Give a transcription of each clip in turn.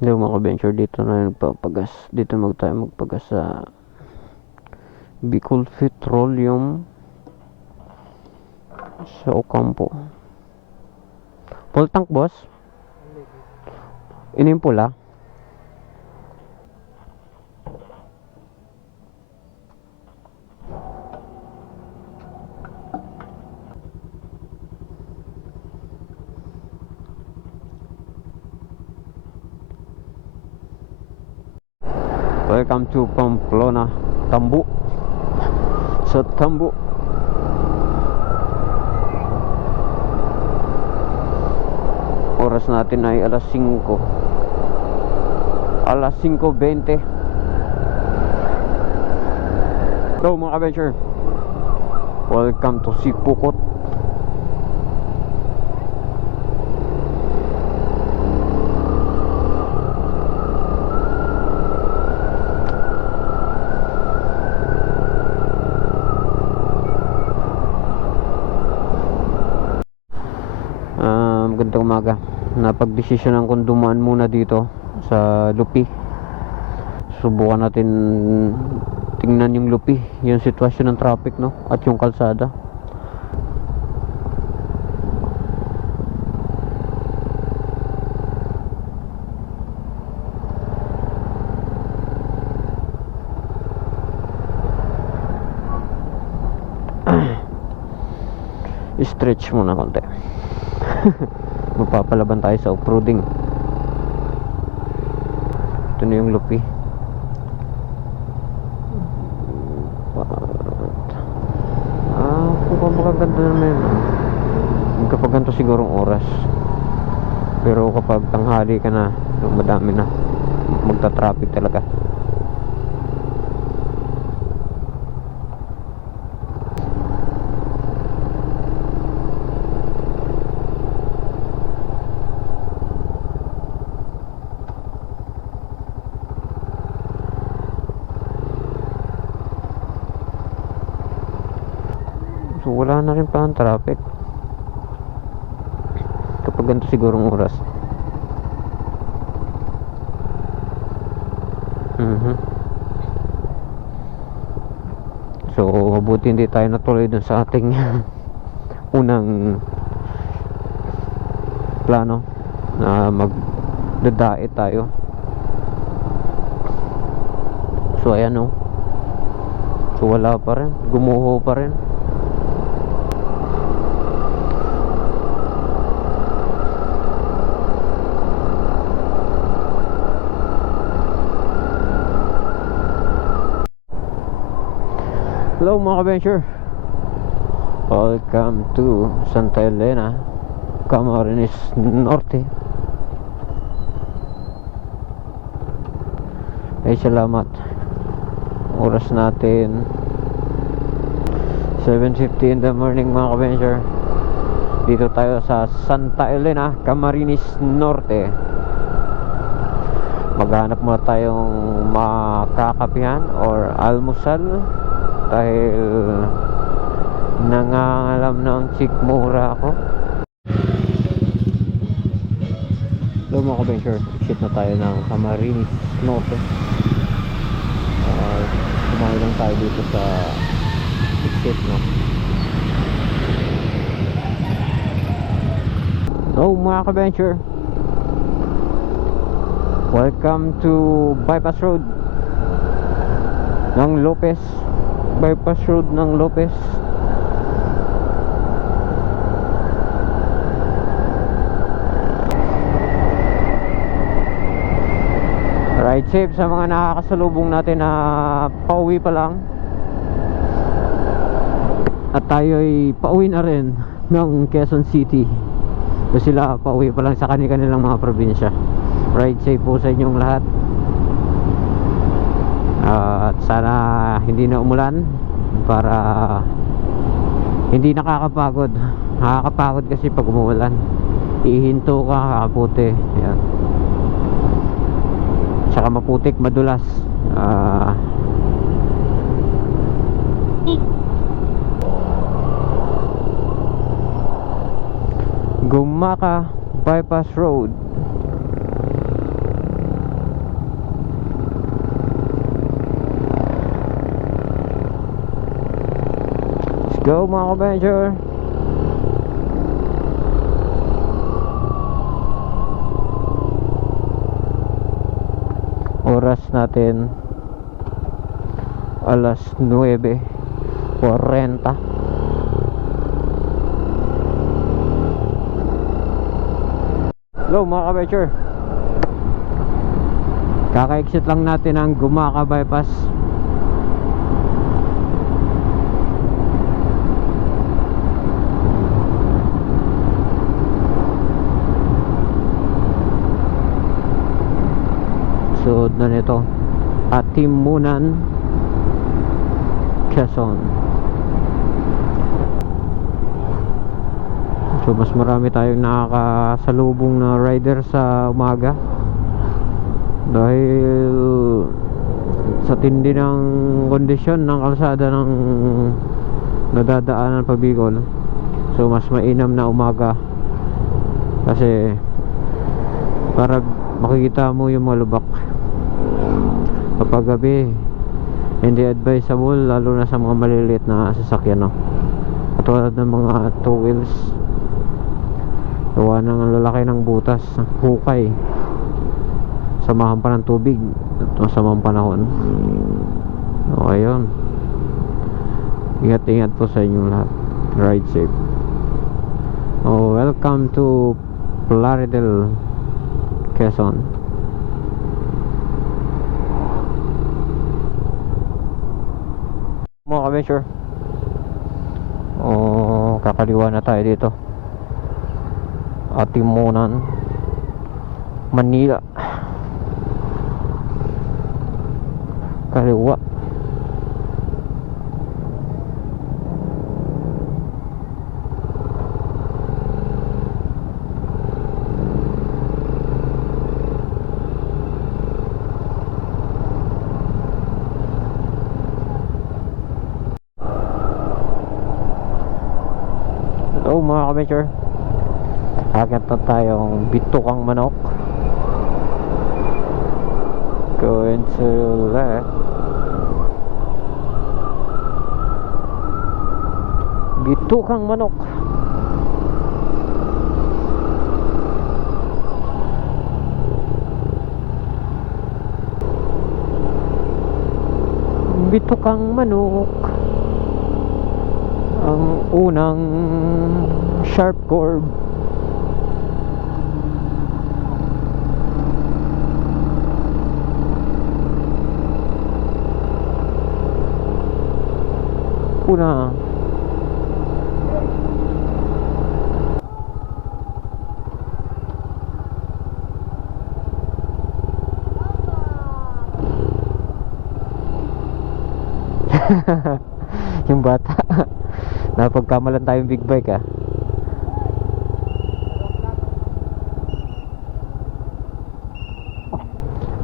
Hello mga ka-venture, dito na nagpapagas. Dito tayo magpagas sa Bicol Petroleum sa Ocampo. Full tank boss? Ini yung pula? Welcome to Pamplona, Tambu. Sa Tambu. Oras natin ay alas 5. Alas 5:20. Hello mga ka-venture. Welcome to Sipukot. Magandang umaga. Napagdesisyonan kong dumaan muna dito sa Lupi. Subukan natin tingnan yung Lupi, yung sitwasyon ng traffic, no? At yung kalsada. Stretch muna konti. Magpapalaban tayo sa off-roading. Ito na yung Lupi. Kung magaganda naman, kapag ganito sigurong oras. Pero kapag tanghali ka na, madami na, magta-traffic talaga. So wala na rin pa ang traffic kapag ganito sigurong oras. So mabuti hindi tayo natuloy dun sa ating unang plano na magdadaet tayo. So ayan, no. So wala pa rin, gumuho pa rin. Hello mga ka-venture, welcome to Santa Elena, Camarines Norte. Ay salamat. Oras natin 7:50 in the morning mga ka-venture. Dito tayo sa Santa Elena, Camarines Norte. Maghanap muna tayong makakapihan or almusal dahil nangangalam na ang chikmura ako. Hello mga ka-venture, exit na tayo ng Camarines Norte. Kumain lang tayo dito sa exit, no? Hello mga ka-venture, welcome to Bypass Road ng Lopez. Bypass Road ng Lopez. Ride safe sa mga nakakasalubong natin na pauwi pa lang. At tayo ay pauwi na rin ng Quezon City. So sila pauwi pa lang sa kanilang mga probinsya. Ride safe po sa inyong lahat. At sana hindi na umulan para hindi nakakapagod. Nakakapagod kasi pag umulan, ihinto ka, kakaputi. Ayan. Tsaka maputik, madulas. Gumaka Bypass Road. go mga ka-venture. Oras natin alas 9:40. Hello mga ka-venture, kaka-exit lang natin ang Gumaka bypass. Suod na nito Atimunan, Quezon. So mas marami tayong nakakasalubong na rider sa umaga dahil sa tindi ng kondisyon ng kalsada ng nadadaanan pa Bicol. So mas mainam na umaga kasi para makikita mo yung malubak. Kapag gabi hindi advisable, lalo na sa mga maliliit na sasakyan, no? Katulad ng mga two wheels, gawa ng lalaki ng butas, hukay, samahan pa ng tubig at masamang panahon. O ayun, ingat-ingat po sa inyong lahat. Ride safe. Welcome to Plaridel, Quezon. Mga ka-venture, kakaliwa na tayo dito. Atimunan, Manila. Kaliwa. Hello mga ka-venture, agad na tayong Bitukang Manok. Going to left. Bitukang Manok. Bitukang Manok, ang unang sharp curve. Una yung bata napagkamalan tayong big bike, ah.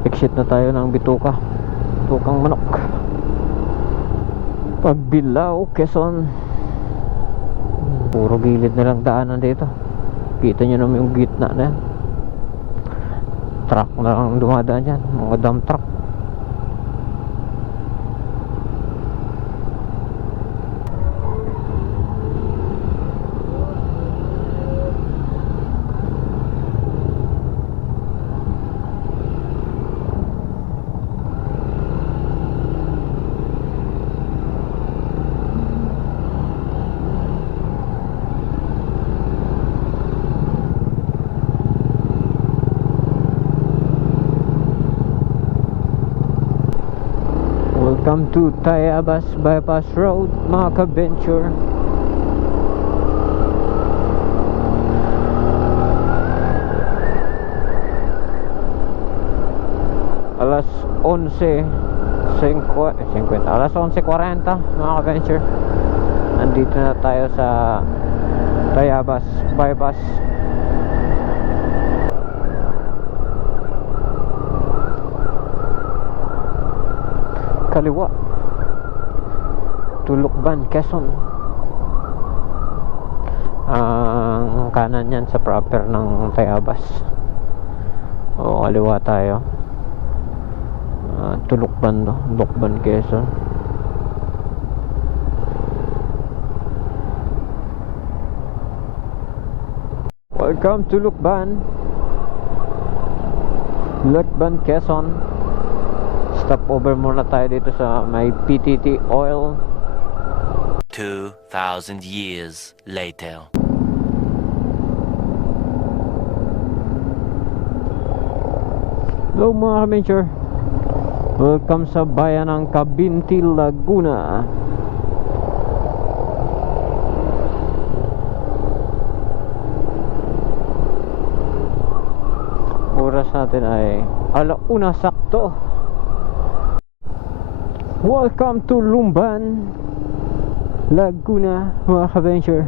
Exit na tayo ng Bitukang Manok, Pagbilao, Quezon. Puro gilid na lang daanan dito. Kita nyo naman yung gitna na yan. Truck na lang dumadaan yan, mga dump truck. Welcome to Tayabas Bypass Road, mga ka-venture. Alas 11:50, alas 11:40, mga ka-venture. Nandito na tayo sa Tayabas Bypass. Kaliwa, Tulukban, Quezon. Ang kanan yan sa proper ng Tayabas. Kaliwa tayo. Tulukban, Quezon. Welcome to Lukban, Quezon. Stop over muna tayo dito sa may PTT Oil. 2,000 years later. Hello mga ka-venture, welcome sa bayan ng Cabinti, Laguna. Oras natin ay 1:00 sakto. Welcome to Lumban, Laguna mga ka-venture.